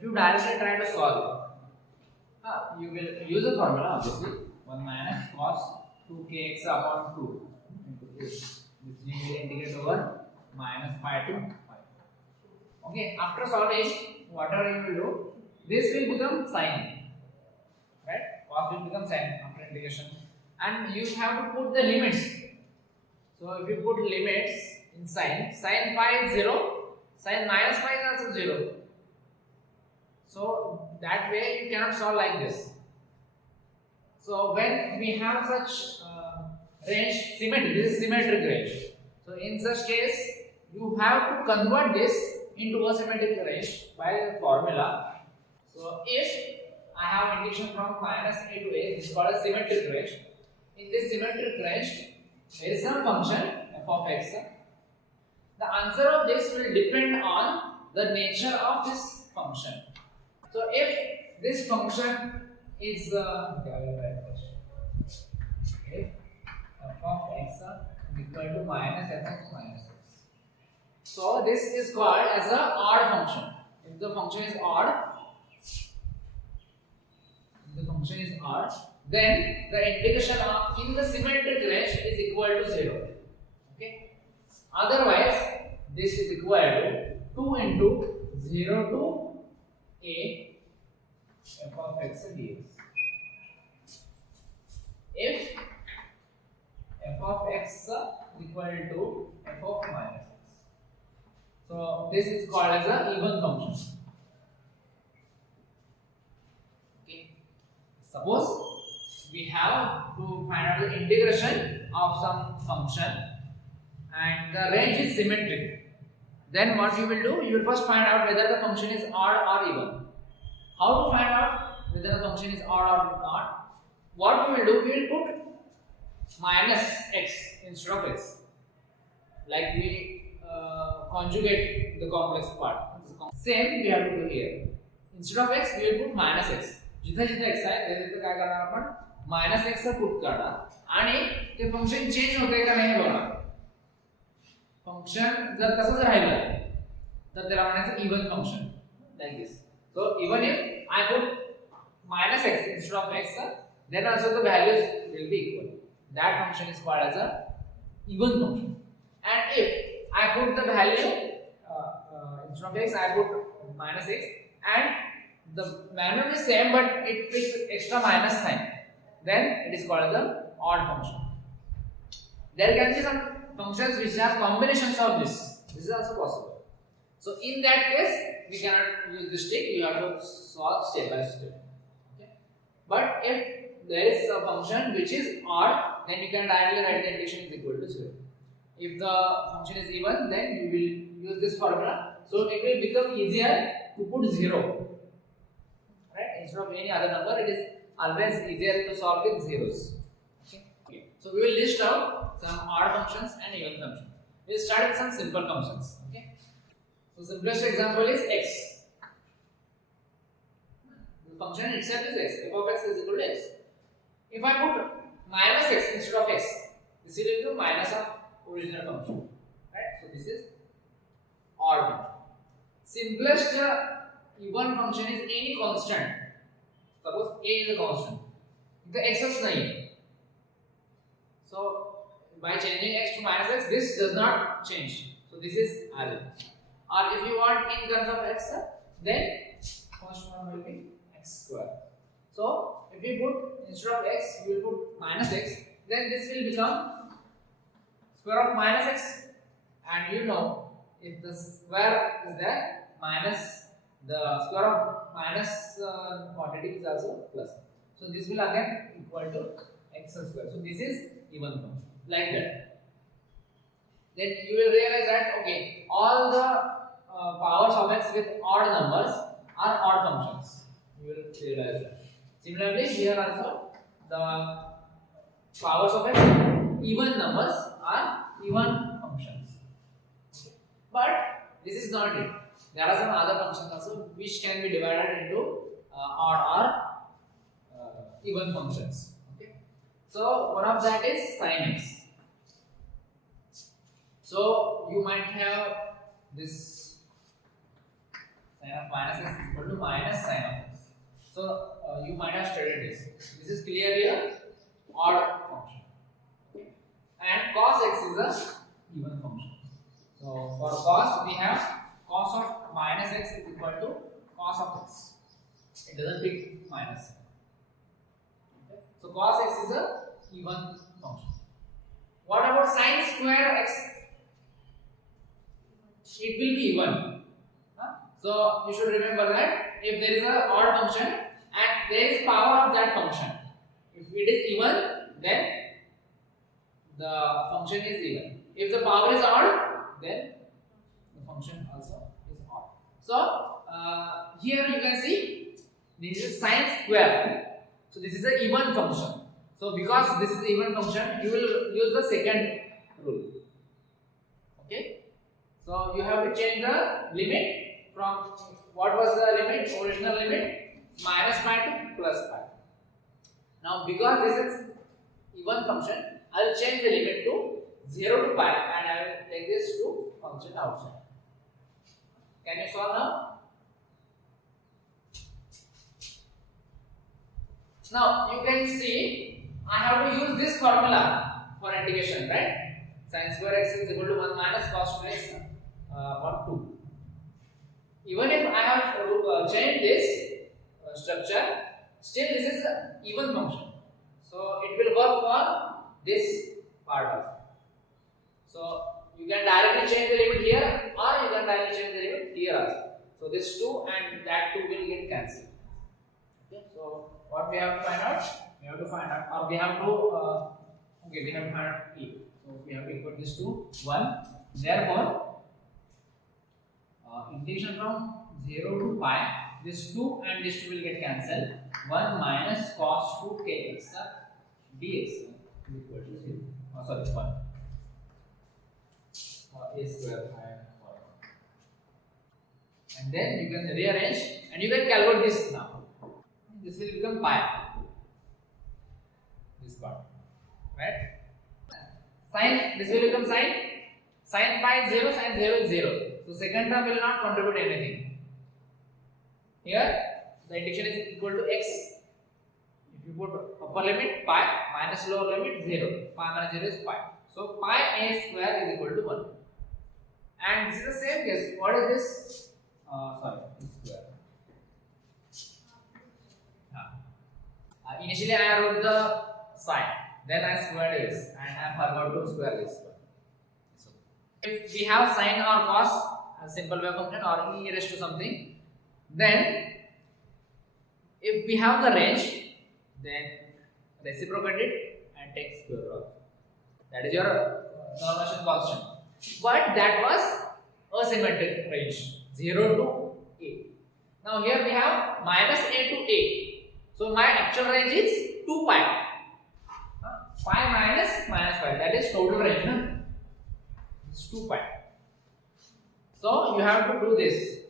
if you directly try to solve, you will use the formula obviously 1 minus cos 2kx upon 2 into this. This you will integrate over minus pi to pi. Okay, after solving, whatever you will do, this will become sine, right? Cos will become sine after integration, and you have to put the limits. So if you put limits in sine, sine pi is 0, sine minus pi is also 0. So that way you cannot solve like this. So when we have such range symmetric, this is symmetric range. So in such case, you have to convert this into a symmetric range by a formula. So if I have integration from minus a to a, this is called a symmetric range. In this symmetric range, there is some function f of x. The answer of this will depend on the nature of this function. So if this function is if f of x is equal to minus f of minus x, so this is called as an odd function. If the function is odd, then the integration of in the symmetric range is equal to 0. Okay. Otherwise, this is equal to 2 into 0 to a f of x dx. If f of x is equal to f of minus x, so this is called as an even function. Okay. Suppose we have to find out the integration of some function and the range is symmetric. Then what you will do? You will first find out whether the function is odd or even. How to find out whether the function is odd or not? What we will do? We will put minus x instead of x. Like we conjugate the complex part. Same we have to do here. Instead of x, we will put minus x. जिथे जिथे x आहे तिथे काय करणार आपण minus x चा put करणार आणि ते फंक्शन चेंज होते का नाही बघणार. फंक्शन जर तसंच राहिलं तर त्याला म्हणायचं even function like this. So even if I put minus x instead of x, then also the values will be equal. That function is called as a even function. And if I put the value instead of x, I put minus x, and the value is same but it takes extra minus sign, then it is called as an odd function. There can be some functions which are combinations of this. This is also possible. So in that case, we cannot use this trick. You have to solve step by step. Okay. But if there is a function which is odd, then you can directly write the integration is equal to 0. If the function is even, then you will use this formula. So it will become easier to put 0. Right? Instead of any other number, it is always easier to solve with zeros. Okay. So we will list out some odd functions and even functions. We will start with some simple functions. Okay. So simplest example is x. The function itself is x. F of x is equal to x. If I put minus x instead of x, this will become minus of original function. Right? So this is odd function. Simplest even function is any constant. Suppose a is a constant. The x is nahi. So by changing x to minus x, this does not change. So this is as. Or if you want in terms of x, then first one will be x square. So if we put instead of x, we will put minus x, then this will become square of minus x. And you know, if the square is there, minus the square of minus quantity is also plus. So this will again equal to x square. So this is even function, like that. Then you will realize that okay, all the powers of x with odd numbers are odd functions. You will realize that. Similarly, here also the powers of x with even numbers are even functions. But this is not it. There are some other functions also which can be divided into odd or even functions. Okay. So one of that is sin x. So you might have this Sin of minus x is equal to minus sin of x. So you might have studied this. This is clearly a odd function. Okay. And cos x is a even function. So for cos we have cos of minus x is equal to cos of x. It doesn't pick minus. Okay. So cos x is a even function. What about sin square x? It will be even. So you should remember that if there is an odd function and there is power of that function, if it is even, then the function is even. If the power is odd, then the function also is odd. So here you can see this is sin square. So this is an even function. So because this is an even function, you will use the second rule. Okay. So you have to change the limit from what was the limit, original limit, minus pi to plus pi. Now because this is even function, I will change the limit to 0 to pi and I will take this to function outside. Can you solve now? Now you can see I have to use this formula for integration, right? Sin square x is equal to 1 minus cos square x upon 2. Even if I have changed this structure, still this is an even function. So it will work for this part also. So you can directly change the limit here or you can directly change the limit here also. So this 2 and that 2 will get cancelled. Okay. So what we have to find out? We have to find out, or we have to we have to find out e. So we have to equate this to 1. Therefore integration from 0 to pi, this 2 and this 2 will get cancelled. 1 minus cos 2 kx dx is equal to 0. Sorry, 1. A square and then you can rearrange and you can calculate this now. This will become pi. This part, right? Sin, this will become sin. Sin pi is 0, sin 0 is 0. So second term will not contribute anything. Here the integration is equal to x. If you put upper limit pi minus lower limit 0, pi minus 0 is pi. So pi a square is equal to 1. And this is the same case. What is this? Sorry, square. Initially I wrote the sign, then I squared this, and I forgot to square this one. So if we have sine or cos, a simple wave function or e raised to something, then if we have the range, then reciprocate it and take square root. That is your normalization constant. But that was a symmetric range 0 to a. Now here we have minus a to a. So my actual range is 2 pi. Pi minus pi. That is total range. It's 2 pi. So you have to do this.